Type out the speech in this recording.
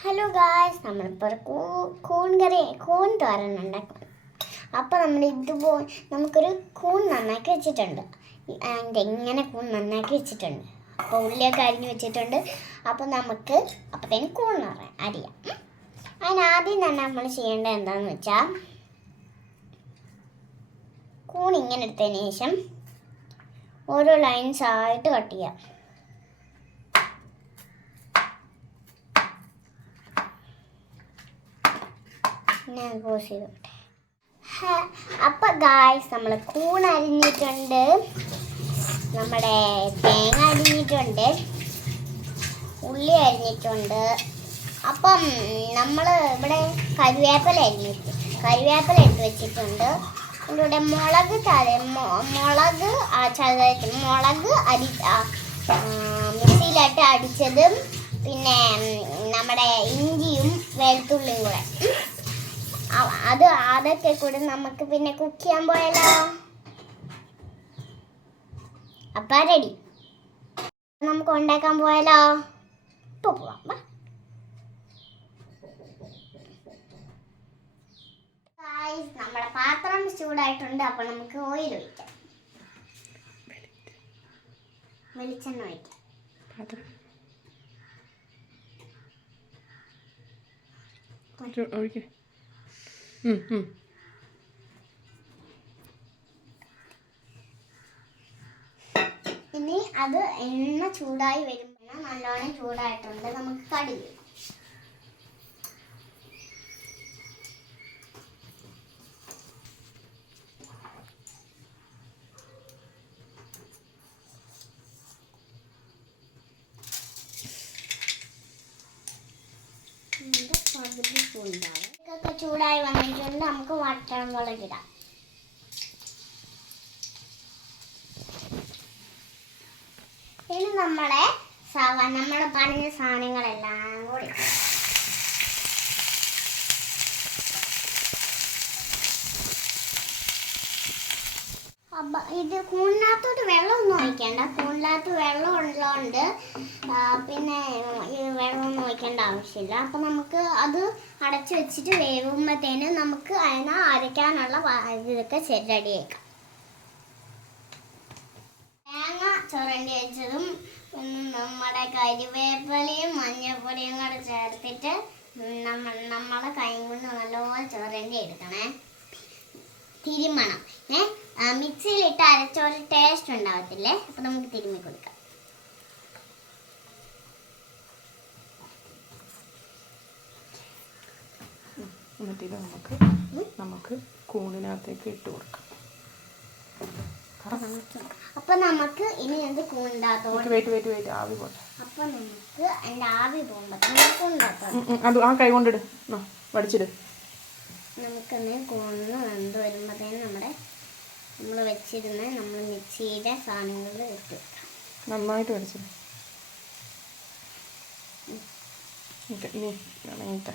Hello guys നമ്മളിപ്പോൾ ഒരു കൂൺ കറി കൂൺ തോരൻ ഉണ്ടാക്കും. അപ്പോൾ നമ്മൾ ഇതുപോലെ നമുക്കൊരു കൂൺ നന്നാക്കി വെച്ചിട്ടുണ്ട്. അതിന്റെ എങ്ങനെ കൂൺ നന്നാക്കി വെച്ചിട്ടുണ്ട്. അപ്പോൾ ഉള്ളിയൊക്കെ അരിഞ്ഞ് വെച്ചിട്ടുണ്ട്. അപ്പോൾ നമുക്ക് അപ്പോഴത്തേന് കൂൺ പറയാം. അരിയാം. അതിനാദ്യം തന്നെ നമ്മൾ ചെയ്യേണ്ടത് എന്താണെന്ന് വെച്ചാൽ കൂൺ ഇങ്ങനെ എടുത്തതിന് ശേഷം ഓരോ ലൈൻസ് ആയിട്ട് കട്ട് ചെയ്യാം. ഞാൻ പോസ് ചെയ്തോട്ടെ. അപ്പം ഗായ്സ് നമ്മൾ കൂൺ അരിഞ്ഞിട്ടുണ്ട്. നമ്മുടെ തേങ്ങ അരിഞ്ഞിട്ടുണ്ട്. ഉള്ളി അരിഞ്ഞിട്ടുണ്ട്. അപ്പം നമ്മൾ ഇവിടെ കരുവേപ്പില അരിഞ്ഞിട്ട് കരുവേപ്പില എടുത്ത് വെച്ചിട്ടുണ്ട്. ഇവിടെ മുളക് ചത മുളക് ചതച്ച് മുളക് അരി മിക്സിയിലിട്ട് അടിച്ചതും പിന്നെ നമ്മുടെ ഇഞ്ചിയും വെളുത്തുള്ളിയും കൂടെ. അത് അതൊക്കെ കൂടെ നമുക്ക് പിന്നെ കുക്ക് ചെയ്യാൻ പോയാലോ? അപ്പൊ റെഡി നമുക്ക് ഉണ്ടാക്കാൻ പോയാലോ? ഇപ്പൊ പോവാം നമ്മുടെ പാത്രം ചൂടായിട്ടുണ്ട് അപ്പൊ നമുക്ക് ഓയിൽ ഒഴിക്കാം. വെളിച്ചെണ്ണ ഒഴിക്കാം ഒഴിക്കേ. ഇനി അത് എണ്ണ ചൂടായി വരുമ്പോൾ നല്ലോണം ചൂടായിട്ടുണ്ട്. നമുക്ക് കടുക് പകുതി ചൂടാവും ഇതൊക്കെ ചൂടായി വന്നിട്ടുണ്ട്. നമുക്ക് വട്ടണം മുളകിടാം. ഇനി നമ്മളെ നമ്മൾ പറഞ്ഞ സാധനങ്ങളെല്ലാം കൂടി ഇത് കൂണിനകത്തോട്ട് വെള്ളമൊന്നും ഒഴിക്കണ്ട. കൂണിനകത്ത് വെള്ളം ഉള്ളതുകൊണ്ട് പിന്നെ വെള്ളമൊന്നും ഒഴിക്കേണ്ട ആവശ്യമില്ല. അപ്പം നമുക്ക് അത് അടച്ചു വെച്ചിട്ട് വേവുമ്പോഴത്തേന് നമുക്ക് അതിനെ അരയ്ക്കാനുള്ള ഇതൊക്കെ റെഡിയാക്കാം. തേങ്ങ ചുരണ്ടി വെച്ചതും നമ്മുടെ കരിവേപ്പിലയും മഞ്ഞൾപ്പൊടിയും കൂടെ ചേർത്തിട്ട് നമ്മൾ നമ്മളെ കൈ കൊണ്ട് നല്ലപോലെ ചുരണ്ടി എടുക്കണേ. തിരുമണം ഏ? മിക്സിയിലിട്ട് അരച്ച ഒരു ടേസ്റ്റ് ഉണ്ടാവത്തില്ലേ? അപ്പൊ നമുക്ക് തിരുമ്മി കൊടുക്കാം. എന്നിട്ട് ഇത് നമുക്ക് നമുക്ക് കൂണിനകത്തേക്ക് ഇട്ട് കൊടുക്കാം. അപ്പൊ നമുക്ക് ഇനി എന്ത് കൂണ്ടാത്തോട്ട് നമുക്ക് വെയിറ്റ് വെയിറ്റ് വെയിറ്റ് ആവി പോട്ടെ. അപ്പൊ നമുക്ക് അതിന്റെ ആവി പോകുമ്പോ അത് ആ കൈ കൊണ്ടിട്. വടിച്ചിട്. നമുക്കൊന്ന് കൂണ് വെന്ത് വരുമ്പോഴത്തേനും നമ്മുടെ നമ്മൾ വെച്ചിരുന്ന നമ്മൾ മിക്സിയുടെ സാധനങ്ങൾ ഇട്ട് വെക്കാം. നന്നായിട്ട് ഇണങ്ങിട്ടെ